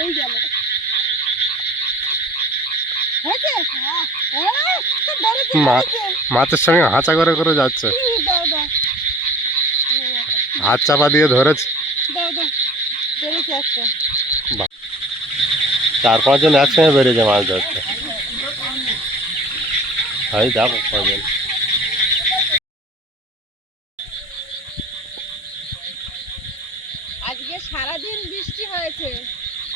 এই গেল হয়েছে। মাছের সঙ্গে হাঁচা করে করে যাচ্ছে, হাত চাপা দিয়ে ধরেছে। 4-5 জন একসঙ্গে বেরিয়েছে মাছ ধরতে। এই দেখো কজন। আজকে সারাদিন বৃষ্টি হয়েছে,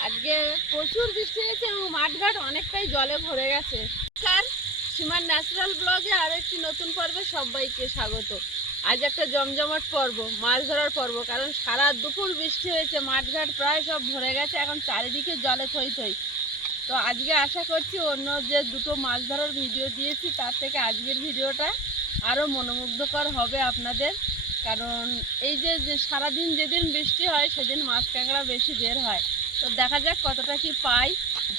আজকে প্রচুর বৃষ্টি হয়েছে এবং মাঠঘাট অনেকটাই জলে ভরে গেছে। স্যার, সীমার ন্যাচারাল ব্লগে আরো একটি নতুন পর্বে সবাইকে স্বাগত। আজ একটা জমজমাট পর্ব, মাছ ধরার পর্ব। কারণ সারা দুপুর বৃষ্টি হয়েছে, মাঠঘাট প্রায় সব ভরে গেছে, এখন চারিদিকে জলে থই থই। তো আজকে আশা করছি অন্য যে দুটো মাছ ধরার ভিডিও দিয়েছি তার থেকে আজকের ভিডিওটা আরও মনোমুগ্ধকর হবে আপনাদের। কারণ এই যে সারাদিন যেদিন বৃষ্টি হয় সেদিন মাছ কাঁকড়া বেশি বের হয়। তো দেখা যাক কতটা কি পাই,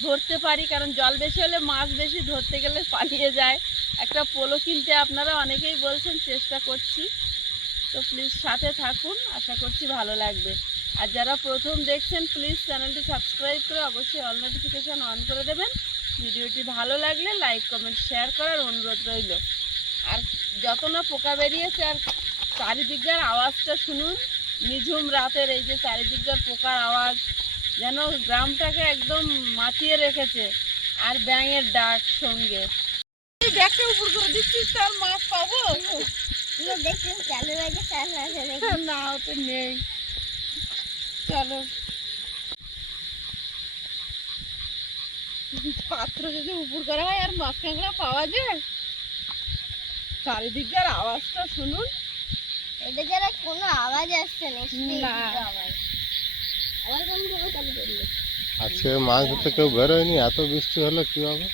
ধরতে পারি। কারণ জল বেশি হলে মাছ বেশি, ধরতে গেলে পালিয়ে যায়। একটা পোলো কিনতে আপনারা অনেকেই বলছেন, চেষ্টা করছি। তো প্লিজ সাথে থাকুন, আশা করছি ভালো লাগবে। আর যারা প্রথম দেখছেন প্লিজ চ্যানেলটি সাবস্ক্রাইব করে অবশ্যই অল নোটিফিকেশান অন করে দেবেন। ভিডিওটি ভালো লাগলে লাইক কমেন্ট শেয়ার করার অনুরোধ রইল। আর যত না পোকা বেরিয়েছে, আর চারিদিককার আওয়াজটা শুনুন। নিঝুম রাতের এই যে চারিদিককার পোকার আওয়াজ যেন গ্রামটাকে একদম মাতিয়ে রেখেছে। আর ব্যাঙের ডাক সঙ্গে। এই ব্যাগটা উপর করে দিচ্ছিস, তার মাছ পাবো দেখছেন? চালু লাগে না, ওতে নেই। চলো, পাত্র যদি উপর করা হয় আর মাছ কাঁকড়া পাওয়া যায়। চারিদিককার আওয়াজটা শুনুন। এটা যারা কোনো আওয়াজ আসছে না। আজকে মাছ ধরতে কেউ বেরোয়নি, এত বৃষ্টি হলে কি হবে?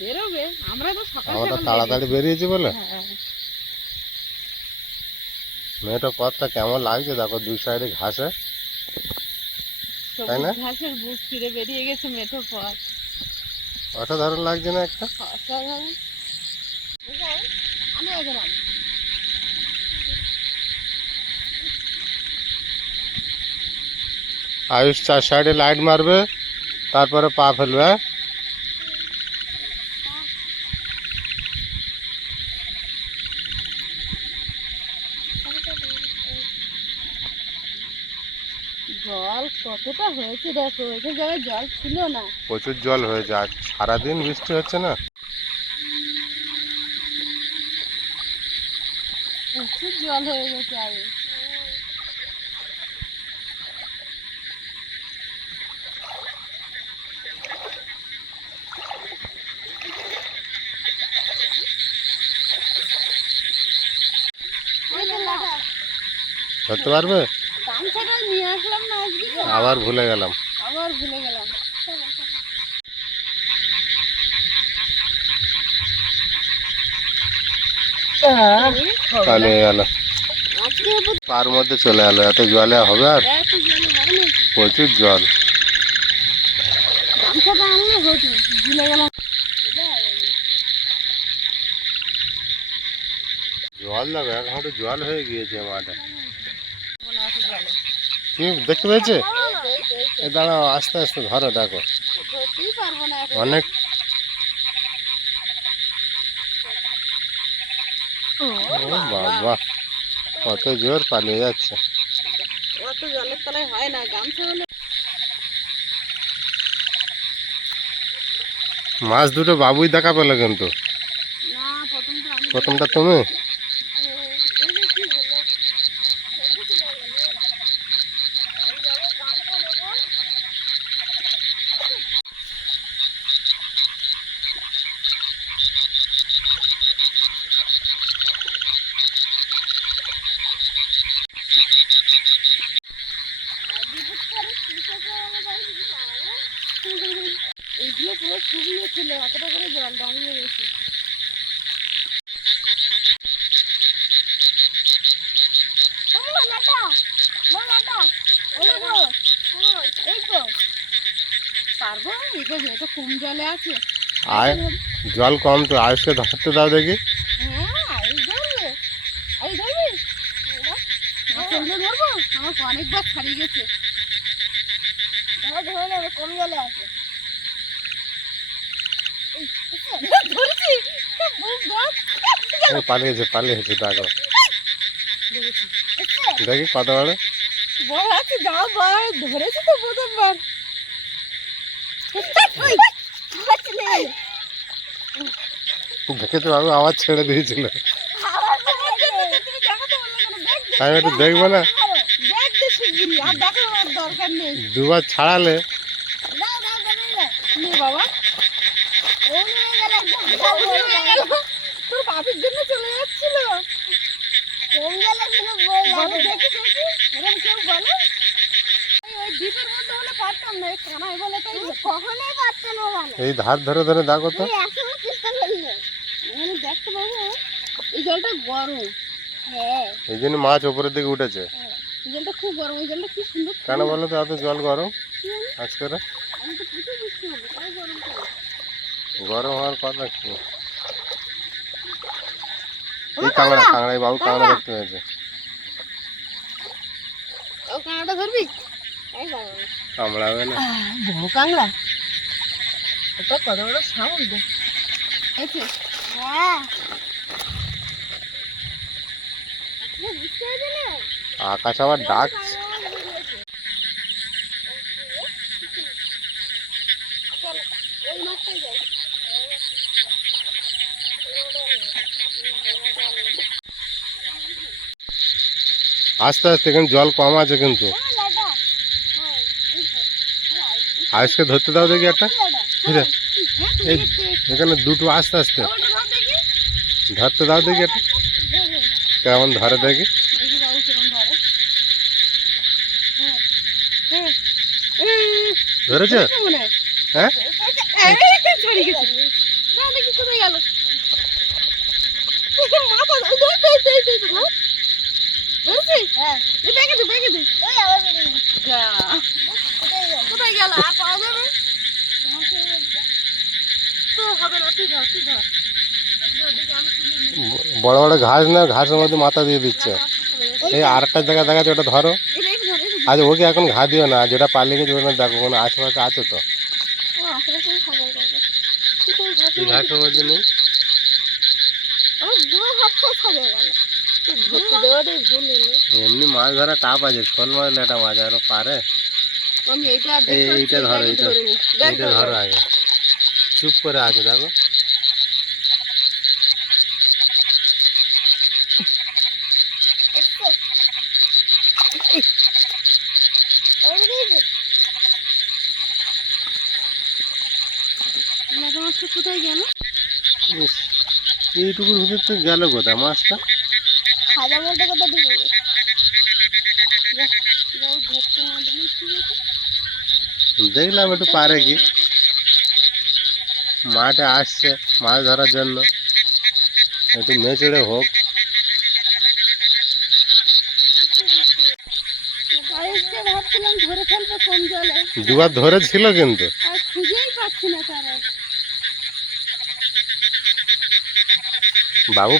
বেরোবে, আমরা তো আমরা তাড়াতাড়ি বেরিয়েছি বলে। মেয়েটা পথটা কেমন লাগছে দেখো, দুই সাইডে ঘাসে, তাই না? ঘাসের বুক ফিরে বেরিয়ে গেছে মেঠো পথ। অসাধারণ লাগছে না একটা? অসাধারণ। আমি গেলাম। আয়ুষ 4 সাইডে লাইট মারবে, তারপরে পা ফেলবে। জল কতটা হয়েছে দেখো, এখানে জায়গায় জল ছিল না। প্রচুর জল হয়েছে, আজ সারাদিন বৃষ্টি হচ্ছে না। প্রচুর জল হয়ে গেছে। আগে ধরতে পারবে? গামছাটা নিয়ে আসলাম না আজকে, আবার ভুলে গেলাম। চলে গেল, পার মধ্যে চলে গেল। এত জলে হবে? আর প্রচুর জল। জল দেখো, এখন জল হয়ে গিয়েছে মাঠে। তুমি দেখতে পেয়েছে? এ দাঁড়াও, আস্তে আস্তে ধরো, দেখো অনেক। ও বাবা, কত জোর পালিয়ে যাচ্ছে। জলের তলায় হয় না, গামছা হলে। মাছ দুটো বাবুই দেখা পেলো কিন্তু। প্রথমটা তুমি? এইগুলো পুরো শুকিয়ে ছিল, এতটা করে জল দাঁড়িয়ে গেছে। পারবো, এটা কম জলে আছে। আর জল কম তো, আয়ুষকে ধরতে দাও দেখি। ধরবো, আমার অনেকবার ছাড়িয়ে গেছে। এবার ধরে নেবে কম জলে আছে ধরেছি বুক গাছ পালিয়েছে দেখো দেখি কত বড় বড় আছে যাও বড় ধরেছি তো প্রথমবার দেখে তো বাবু আবার ছেড়ে দিয়েছিল তোমার জন্য তো তুমি দেখাতে বললে কেন? দেখ আমি একটু দেখবো না দেখ দে শিগগিরি আর দেখানোর দরকার নেই দুবার ছাড়ালে দাও দাও দাও দাও নে বাবা ও নিয়ে গেল বাবু নিয়ে গেল। তোর বাপের জন্য চলে যাচ্ছিল কম জলে ছিল বল বলো দেখি দেখি এরকম কেউ বলে ওই দ্বীপের মধ্যে হলে পারতাম না এই কানায় বলে তাই কখনোই পারতো না ভালো এই ধার ধরে ধরে দেখো তো তুই এখনো চেষ্টা করলে দেখতে পাবো এই জলটা গরম হ্যাঁ এই জন্য মাছ ওপরের দিকে উঠেছে এই জলটা খুব গরম এই জলটা কি সুন্দর কেন বলো তো এত জল গরম আজকে আমি তো প্রচুর বৃষ্টি হবে তাই গরম করে গরম হওয়ার কথা কি এই কাঁকড়াই বাবু কাঁকড়া দেখতে পেয়েছে ও কাঁকড়াটা ধরবি এই বাবা কামড়াবে না বড় কাঁকড়া ওটা কত বড় সাউন্ড দেখ হ্যাঁ বুঝতে পেরেছে না আকাশ আবার ডাকছে চলো ওই মাছটাই যাই আস্তে আস্তে এখানে জল কম আছে কিন্তু আজকে ধরতে দাও দেখি একটা ফিরে এই এখানে দুটো আস্তে আস্তে ধরতে দাও দেখি একটা কেমন ধরে দেখি দেখি বাবু কিরম ধরে ধরেছে মনে হয় হ্যাঁ ছড়ি গেছে না দেখি কোথায় গেল মাথা ধরেছি হ্যাঁ এই ব্যাগে দে ওই আবার বেরিয়ে গেছে। যা কোথায় গেল কোথায় গেল আর পাওয়া যাবে ঘাসের মধ্যে তো হবে না তুই ধর দেখি আমি তুলে নিই বড় বড় ঘাস না ঘাসের মধ্যে মাথা দিয়ে দিচ্ছে চলে গেছে এই আরেকটা জায়গা দেখাচ্ছে ওটা ধরো এটা একটু ধর আজ ওকে এখন ঘা দিও না যেটা পালিয়ে গেছে ওটা দেখো কোনো আশেপাশে আছে তো ও আশেপাশে সবাই করবে কোথায় ঘাসে এই ঘাসের মধ্যে নেই আমার দু হাত খাবে গেল ধরতে দেওয়াটাই ভুল হলো এমনি মাছ ধরা টাপ আছে শোল মাছ লেটা মাছ আরো পারে আমি এইটা এইটা ধরো এইটা ধরে নি এইটা ধরো আগে চুপ করে আছে দেখো একটু ওই বেরিয়েছে লাগা মাছটা কোথায় গেল ইস, এইটুকুর ভিতর তো গেল কোথায় মাছটা খাজার মধ্যে কোথায় ঢুকে গেছে যাও ধরতে না দিলে ঠিক আছে দেখলাম একটু পারে কি মাঠে আসছে মাছ ধরার জন্য একটু মেচড়ে হোক আরেকটা ভাবছিলাম ধরে ফেলবে কম জলে দুবার ধরেছিল কিন্তু আর খুঁজেই পাচ্ছি না তারা বাবু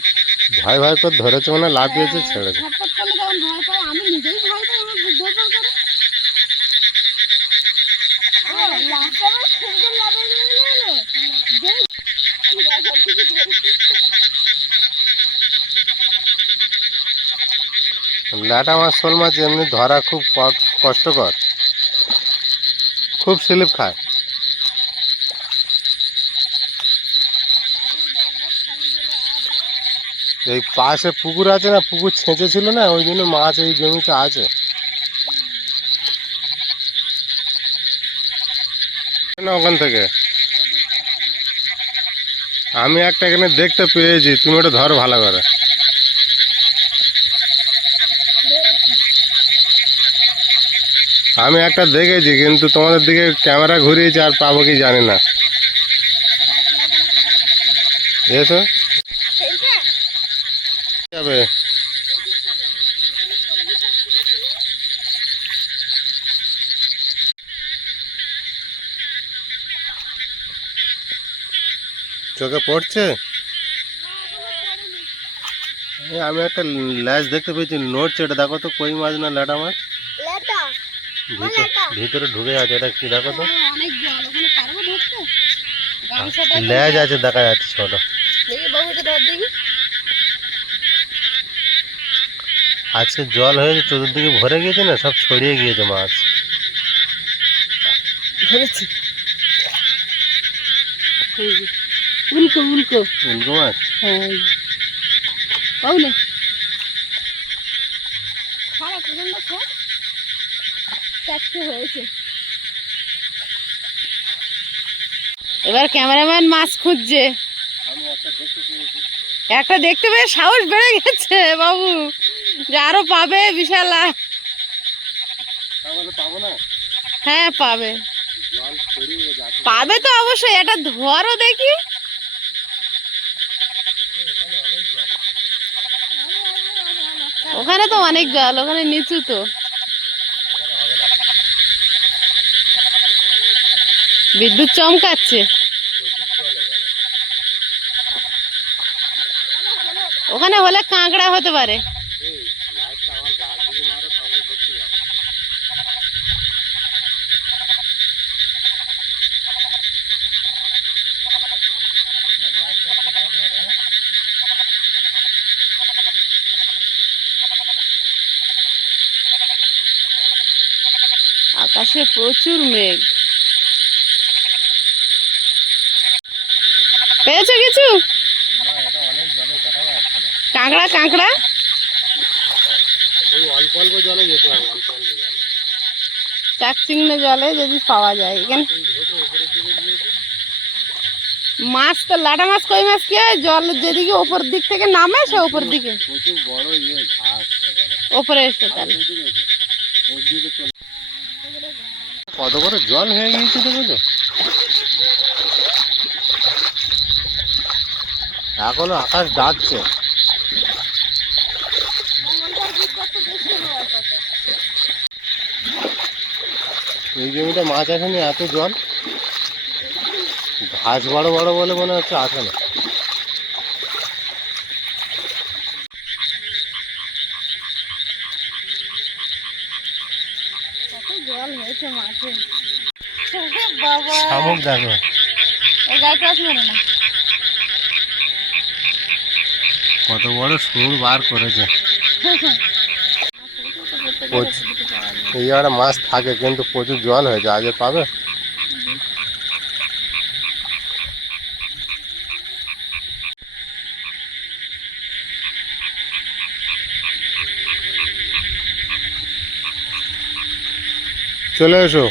ভয় ভয় করে ধরেছে মানে লাফিয়েছে ছেড়ে দে ঝটপট করলে যখন ভয় পায় আমি নিজেই ভয় পাই আমার বুদ্ধ করে লাস্টে আবার খুব জোর লাফিয়ে দিয়ে গেলো ল্যাটা মাছ শোল মাছ এমনি ধরা খুব কষ্টকর খুব স্লিপ খায় এই পাশে পুকুর আছে না পুকুর ছেঁচে ছিল না ওই জন্য মাছ এই জমিতে আছে না ওখান থেকে আমি একটা এখানে দেখতে পেয়েছি তুমি ওটা ধরো ভালো করে আমি একটা দেখেছি কিন্তু তোমাদের দিকে ক্যামেরা ঘুরিয়েছি আর পাবো কি জানি না এসো যাবে চোখে পড়ছে এই আমি একটা ল্যাচ দেখতে পেয়েছি নড়ছে এটা দেখো তো কই মাছ না ল্যাটা মাছ লেটা ভিতরে ঢুকে যাচ্ছে, এটা কি দেখো তো? অনেক জল, ওখানে পারবো ধরতে? গামছাটা লেজ আছে দেখা যাচ্ছে ছোট। দেখি বাবু, এটা ধর দেখি। আজকে জল হয়েছে চতুর্দিকে ভরে গিয়েছে না, সব ছড়িয়ে গিয়েছে মাছ। ধরেছি। এই যে, উল্কো উল্কো। উল্কো মাছ। হ্যাঁ, এই যে। পাও না? খারাপ প্রচন্ড খারাপ। চারটে হয়েছে। এবার ক্যামেরাম্যান মাছ খুঁজছে। আমি একটা দেখতে পেয়েছি। একটা দেখতে পেয়ে সাহস বেড়ে গেছে বাবু, যে আরো পাবে বিশাল। তাহলে পাবো না? হ্যাঁ পাবে, জল ছড়িয়ে যাচ্ছে। পাবে তো অবশ্যই। এটা ধরো দেখি। ওখানে তো অনেক জল, ওখানে নিচু তো। বিদ্যুৎ চমকাচ্ছে। ওখানে হলে কাঁকড়া হতে পারে। এই লাইটটা আমার গায়ের দিকে মারো, তাহলে দেখতে পাবো। আকাশে প্রচুর মেঘ। পেয়েছো কিছু? না, এটা অনেক জলে দেখা যাচ্ছে না। কাঁকড়া কাঁকড়া ওই অল্প অল্প জলে যেতে হবে, অল্প অল্প জলে। চাকচিংড়ে জলে যদি পাওয়া যায়। এখানে এই যেহেতু উপরের দিকে গিয়েছে, মাছ তো লাটা মাছ, কই মাছ কি হয়, জল যেদিকে ওপর দিক থেকে নামে সে ওপর দিকে প্রচুর বড় ঘাস এখানে। ওপরে এসে তাহলে। ওইদিকে এসে, ওর দিকে চলে। কত করে জল হয়ে গিয়েছে দেখো। এখনো আকাশ ডাকছে। এই জমিটা মাছ আসেনি, এত জল। ঘাস বড় বড় বলে মনে হচ্ছে আসে না। কত জল হয়েছে মাঠে। বাবা, শামুক দেখো। এই গাছ টাছ মেরে না। কত বড় সুর বার করেছে। এই জায়গাটা মাছ থাকে, কিন্তু প্রচুর জল হয়েছে, আজ আর পাবে? চলে এসো।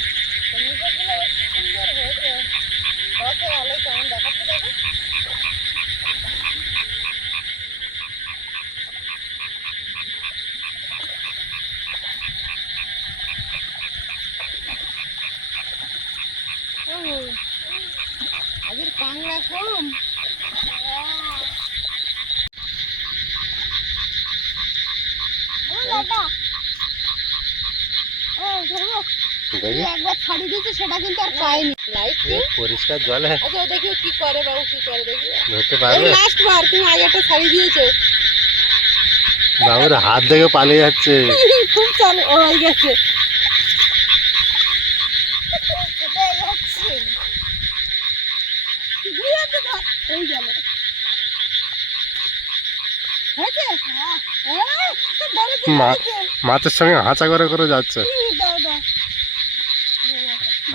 আগের কাংড়া কম। দেখি একবার ছাড়িয়ে দিয়েছে, সেটা কিন্তু আর পাইনি। লাইট এ পরিষ্কার জলে আচ্ছা, ও দেখি ও কি করে বাবু, কি করে দেখি। ধরতে পারবে? লাস্ট বার তুমি আগে একটা ছাড়িয়ে দিয়েছো। বাবুর হাত দেখে পালিয়ে যাচ্ছে। খুব চালু ও হয়ে গেছে। এই গেল। হয়েছে? মাছের সঙ্গে হাঁচা করে করে যাচ্ছে। দাও দাও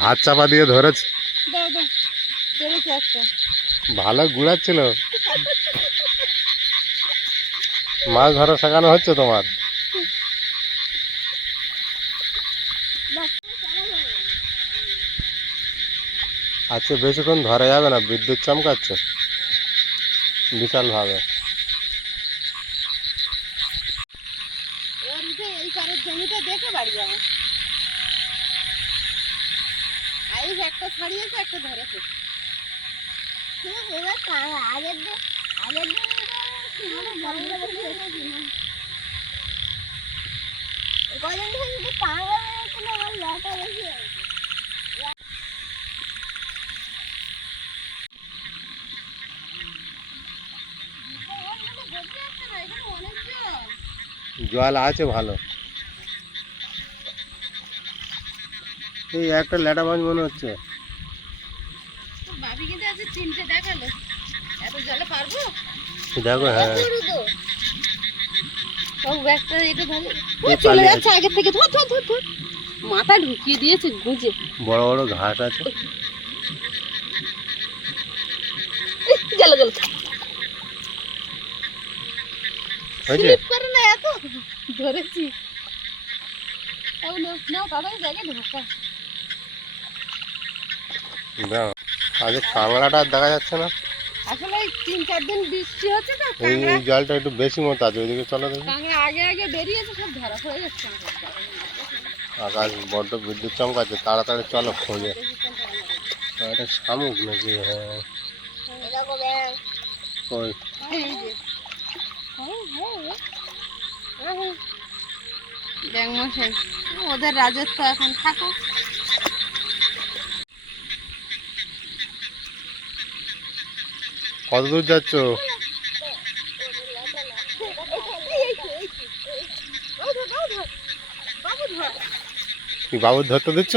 হাত চাপা দিয়ে ধরেছে। দাও দাও, পেরেছে একটা। ভালো গুড়াচ্ছিল। মাছ ধরা শেখানো হচ্ছে তোমার। আজকে বেশিক্ষণ ধরা যাবে না, বিদ্যুৎ চমকাচ্ছে বিশাল ভাবে। ওর উঠে এই পারের জমিটা দেখে বাড়ি যাবো। আইস একটা ছাড়িয়েছে, একটা ধরেছে। আগের দিন কদিন ধরে যদি কাঁকড়া বেরোচ্ছিল, আমার লটা বেশি হয়েছে। অনেক জল। জল আছে ভালো। এই একটা ল্যাটা মাছ মনে হচ্ছে। বাবি কিন্তু আজকে 3টে দেখালো, এত জলে পারবো? দেখো হ্যাঁ সব ব্যাগটা এটা ধরে এই চলে পালিয়ে যাচ্ছে আগে থেকে। ধর ধর ধর ধর, মাথা ঢুকিয়ে দিয়েছে গুঁজে। বড় বড় ঘাস আছে। গেল গেল, হয়েছে স্লিপ করে না এত ধরেছি। তাও নাও নাও তাড়াতাড়ি জায়গায় ঢোকা। দাও আজ কাঁকড়াটা আর দেখা যাচ্ছে না। আসলে এই 3-4 দিন বৃষ্টি হচ্ছে তো, এই কাঁকড়া এই জলটা একটু বেশি মতো আছে, ওইদিকে চলো দেখি। কাঁকড়া আগে আগে বেরিয়েছে, সব ধরা পড়ে যাচ্ছে। আকাশ বড্ড বিদ্যুৎ চমকাচ্ছে, তাড়াতাড়ি চলো খোঁজে। এটা শামুক নাকি? হ্যাঁ ওই এই যে ব্যাঙ মশাই, ওদের রাজত্ব এখন থাকো। কত দূর যাচ্ছ? কি বাবুর ধরতে দিচ্ছ?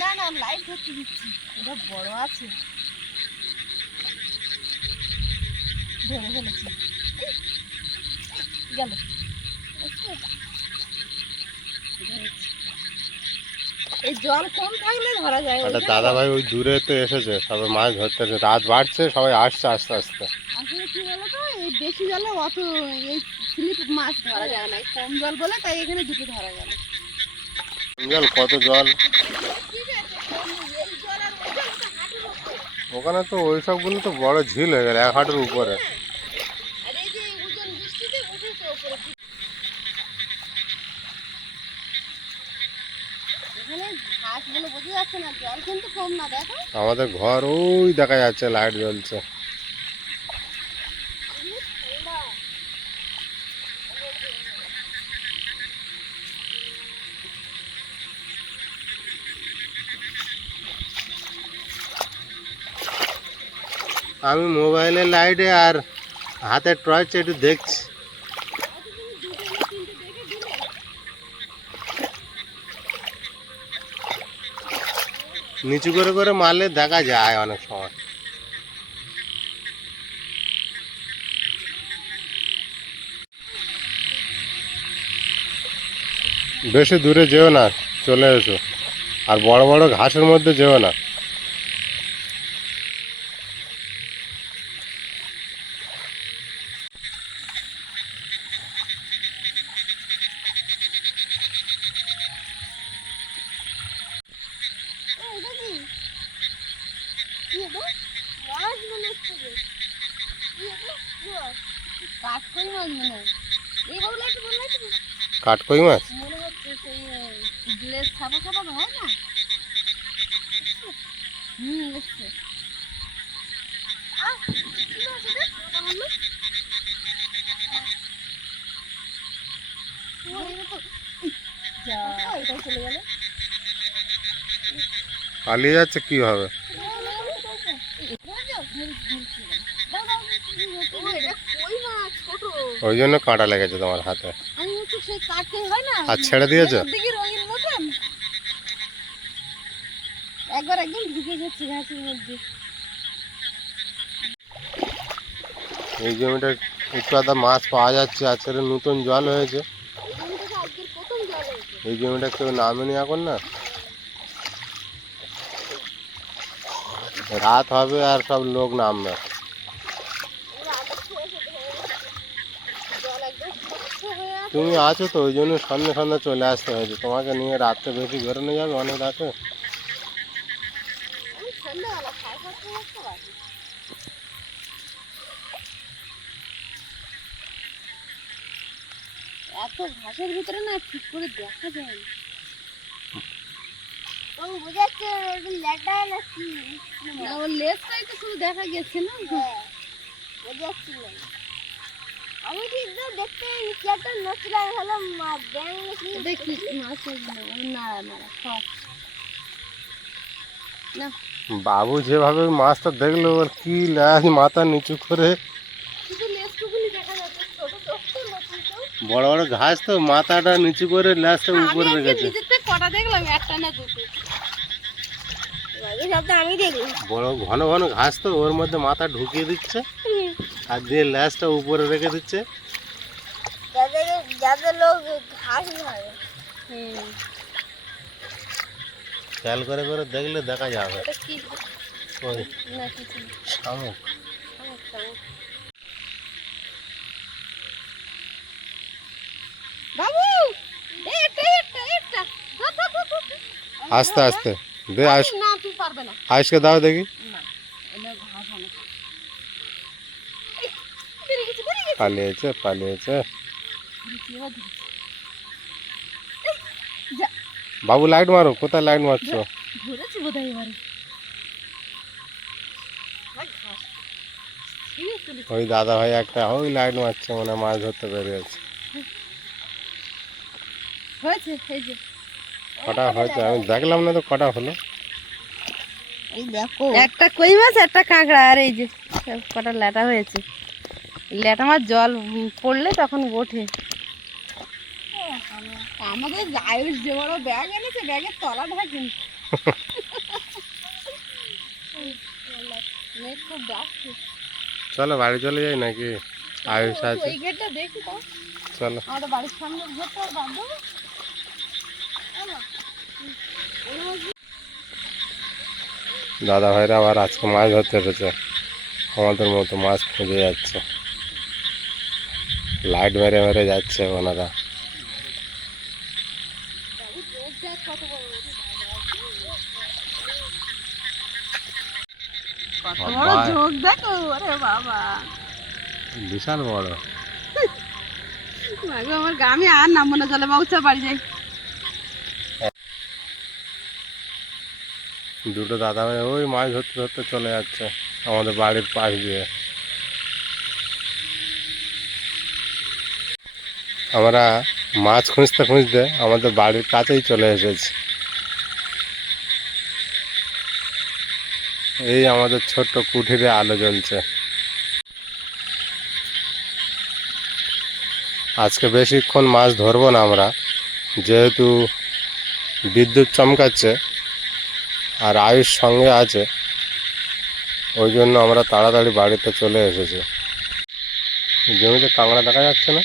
না না, লাইট ধরতে দিচ্ছি, ওটা বড় আছে, ধরে ফেলেছি। গেল, এই জল কম থাকলে ধরা যায়। একটা দাদা ভাই ওই দূরে তো এসেছে, সবাই মাছ ধরতেছে, রাত বাড়ছে, সবাই আসছে আস্তে আস্তে। আসলে কি বলতো, এই বেশি জলে অত এই স্লিপ মাছ ধরা যায় না, এই কম জল বলে তাই এখানে দুটো ধরা গেল। জল কত জল ঠিক আছে, এই জল আর ওই জল তো হাঁটুর উপরে। ওখানে তো ওই সবগুলো তো বড় ঝিল হয়ে গেল, 1 হাঁটুর উপরে। আর এই যে উজন বৃষ্টিতে উঠেছে উপরে। এখানে ঘাসগুলো বোঝা যাচ্ছে না, জল কিন্তু কম না, দেখো। আমাদের ঘর ওই দেখা যাচ্ছে, লাইট জ্বলছে। আমি মোবাইলের লাইটে আর হাতের টর্চ একটু দেখছি। নিচু করে করে মারলে দেখা যায় অনেক সময়। বেশি দূরে যেও না, চলে এসো। আর বড় বড় ঘাসের মধ্যে যেও না। কাঠকই মাছ মনে হয়, এই বাবুলা একটু বললে কাঠকই মাছ? মনে হচ্ছে সেই গ্লেস ছাপা ছাপা হয় না। এসছে। চলে গেল, পালিয়ে যাচ্ছে কিভাবে? ওই জন্য কাঁটা লেগেছে তোমার হাতে। আমি হচ্ছে সেই কাঠকই হয় না, আর ছেড়ে দিয়েছো? দেখি রঙিন মতন, একবার একদম ঢুকে যাচ্ছে ঘাসের মধ্যে। এই জমিটা একটু আধা মাছ পাওয়া যাচ্ছে, আজকের নতুন জল হয়েছে। আজকের প্রথম জল হয়েছে। এই জমিটা কেউ নামেনি এখন না, রাত হবে আর সব লোক নামবে। জল একদম স্বচ্ছ হয়ে আছে। তুমি আছো তো, ওই জন্য সন্ধ্যে সন্ধ্যে চলে আসতে হয়েছে। তোমাকে নিয়ে রাত্রে বেশি বেরোনো যাবে অনেক রাতে? আমি সন্ধ্যাবেলা 7:30 বাজতে পারি। এত ঘাসের ভিতরে না ঠিক করে দেখা যায় না। ও বুঝাচ্ছে ওটা লেটা না কি না, ওর লেজটাই তো শুধু দেখা গেছে না। বুঝাচ্ছিল। আমি ঠিক তো দেখতে কি একটা নচলা হলো ব্যাং নাকি দেখি মাছ নাড়া নাড়া সব না। বাবু যেভাবে মাছটা দেখলো, ওর কি লাজ, মাথা নিচু করে। শুধু লেজটুকুনি দেখা যাচ্ছে, ছোট চোখ তো নতুন চোখ। বড় বড় ঘাস তো, মাথাটা নিচু করে ল্যাজটা উপরে আমি আজকে রেখেছে। নিজের থেকে কটা দেখলাম, একটা না দুটো। বাকি সব তো আমি দেখলাম। বড় ঘন ঘন ঘাস তো ওর মধ্যে মাথা ঢুকিয়ে দিচ্ছে আর দিয়ে ল্যাসটা উপরে রেখে দিচ্ছে। যাদের লোক ঘাস ধরে। খেয়াল করে করে দেখলে দেখা যাবে। এটা কি? ওই না কিছু না। শামুক। বাবু এটা এটা এটা ধর, ধর, ধর, ধর, ধর। আস্তে আস্তে দে আয়ুষ, না তুই পারবে না। আয়ুষকে দাও দেখি। না এটা ঘাস অনেক। এই, বেরিয়ে গেছে, বেরিয়ে গেছে। পালিয়েছে পালিয়েছে। ধরেছি, এবার ধরেছি। এই, যা, বাবু লাইট মারো, কোথায় লাইট মারছো? ধরেছি বোধহয় এবারে। ভাই, ঘাস। ছিঁড়ে চলেছে। ওই দাদা ভাই একটা ওই লাইট মারছে, মনে হয় মাছ ধরতে বেরিয়েছে। হয়েছে এই যে কটা হয়েছে আমি দেখলাম না তো, কটা হলো? এই দেখো একটা কই মাছ একটা কাঁকড়া, আর এই যে সব কটা ল্যাটা হয়েছে। ল্যাটা মাছ জল পড়লে তখন ওঠে। আমাদের আয়ুষ যে বড় ব্যাগ এনেছে, ব্যাগের তলা ঢাকেন। মেঘ খুব ডাকছে। চলো বাড়ি চলে যাই নাকি? আয়ুষ আছে, ওই গেটটা দেখি তো, চলো। আমাদের বাড়ির সামনে গেটটা আর বাঁধবো। দাদা ভাইরা আবার আজকে মাছ ধরতে এসেছে, আমাদের মতো মাছ খুঁজে যাচ্ছে, লাইট মেরে মেরে যাচ্ছে ওনারা। বড় ঝোঁক দেখো, ওরে বাবা, বিশাল বড়। মাগো আমার গ্রামে আর নামবো না, চলে বাবু চল বাড়ি যাই। দুটো দাদা ভাই ওই মাছ ধরতে ধরতে চলে যাচ্ছে আমাদের বাড়ির পাশ দিয়ে। আমরা মাছ খুঁজতে খুঁজতে আমাদের বাড়ির কাছেই চলে এসেছি। এই আমাদের ছোট্ট কুঠিরে আলো জ্বলছে। আজকে বেশিক্ষণ মাছ ধরবো না আমরা, যেহেতু বিদ্যুৎ চমকাচ্ছে আর আয়ুষ সঙ্গে আছে, ওই জন্য আমরা তাড়াতাড়ি বাড়িতে চলে এসেছি। জমিতে কাঁকড়া দেখা যাচ্ছে না?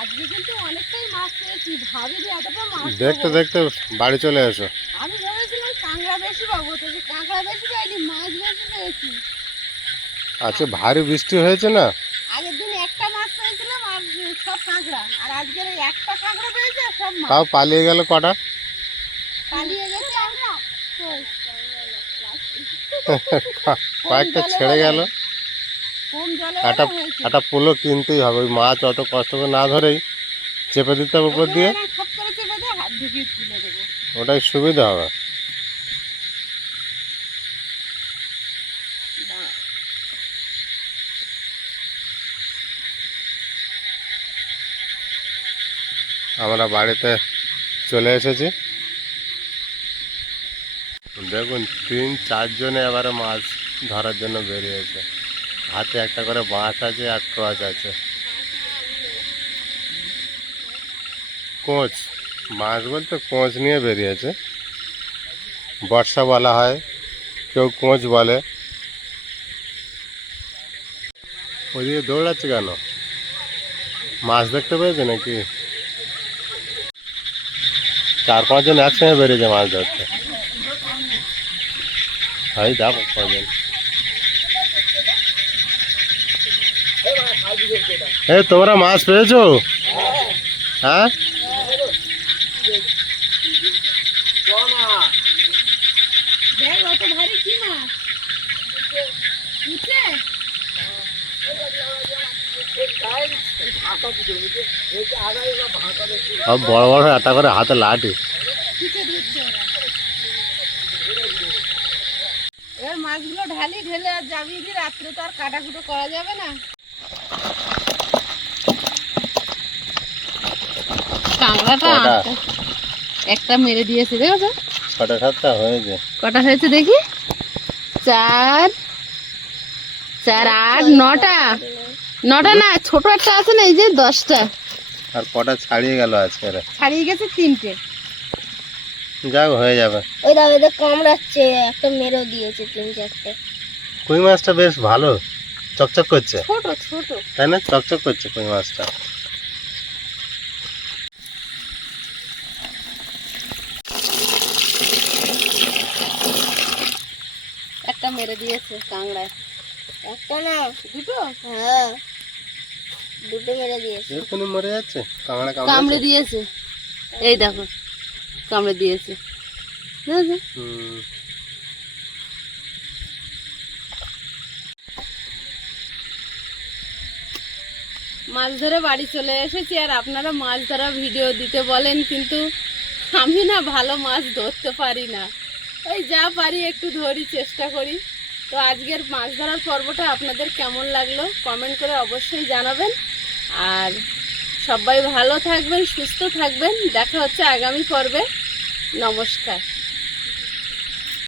আজকে কিন্তু অনেকটাই মাছ পেয়েছি, ভাবিনি এতটা মাছ দেখতে পাবো। দেখতে বাড়ি চলে এসো। আমি ভেবেছিলাম কাঁকড়া বেশি পাবো, তো যে কাঁকড়া বেশি পাইনি, মাছ বেশি পেয়েছি। আজকে ভারী বৃষ্টি হয়েছে না, আগের দিন একটা মাছ পেয়েছিলাম আর সব কাঁকড়া, আর আজকের এই একটা কাঁকড়া পেয়েছি আর সব মাছ। তাও পালিয়ে গেল কটা। পালিয়ে গেছে কাঁকড়া। কই? কয়েকটা ছেড়ে গেল। কম জলে একটা হয়েছে। একটা পোলো কিনতেই হবে, ওই মাছ অত কষ্ট করে না ধরেই চেপে দিতে হবে উপর দিয়ে, ওখানে খপ করে চেপে দিয়ে হাত ঢুকিয়ে তুলে দেবো। ওটাই সুবিধা হবে। আমরা বাড়িতে চলে এসেছি। দেখুন 3-4 জনে এবারে মাছ ধরার জন্য বেরিয়েছে। হাতে একটা করে বাঁশ আছে আর টর্চ আছে। কোঁচ, মাছ বলতে কোঁচ নিয়ে বেরিয়েছে। বর্ষা বলা হয়, কেউ কোঁচ বলে। ওদিকে দৌড়াচ্ছে কেন? মাছ দেখতে পেয়েছে নাকি? 4-5 জন একসঙ্গে বেরিয়েছে মাছ ধরতে। এই দেখো কজন। এই তোমরা মাছ পেয়েছো? হ্যাঁ, দেখ অত ভারী কি মাছ? উঠছে? সব বড় বড় একটা করে হাতে লাঠি। কিসে ধরছে ওরা? এবার মাছগুলো ঢালি, ঢেলে আর জাবিয়ে দিয়ে রাত্রে তো আর কাটাকুটো করা যাবে না। কাঁকড়াটা কটা? একটা মেরে দিয়েছে, দেখেছো? 6টা 7টা হয়েছে। কটা হয়েছে দেখি? 4 4 8 9টা, 9টা না, ছোট একটা আছে না, এই যে 10টা আর কটা ছাড়িয়ে গেল আজকে রে? ছাড়িয়ে গেছে, 3টে। যাক, হয়ে যাবে। ওই দাও এদের কামড়াচ্ছে, একটা মেরেও দিয়েছে 3-4টে। কই মাছটা বেশ ভালো চকচক করছে, ছোট ছোট। তাই না? চকচক করছে কই মাছটা। একটা মেরে দিয়েছে কাংড়ায়। একটা না, দুটো হ্যাঁ, দুটো মেরে দিয়েছে। এখনই মরে যাচ্ছে, কামড়া কামড়ে কামড়ে। দিয়েছে, এই দেখো কামড়ে দিয়েছে। বুঝেছো? মাছ ধরে বাড়ি চলে এসেছি, আর আপনারা মাছ ধরা ভিডিও দিতে বলেন, কিন্তু আমি না ভালো মাছ ধরতে পারি না। ওই যা পারি একটু ধরি, চেষ্টা করি। তো আজকের মাছ ধরার পর্বটা আপনাদের কেমন লাগলো কমেন্ট করে অবশ্যই জানাবেন। আর সবাই ভালো থাকবেন, সুস্থ থাকবেন। দেখা হচ্ছে আগামী পর্বে। নমস্কার।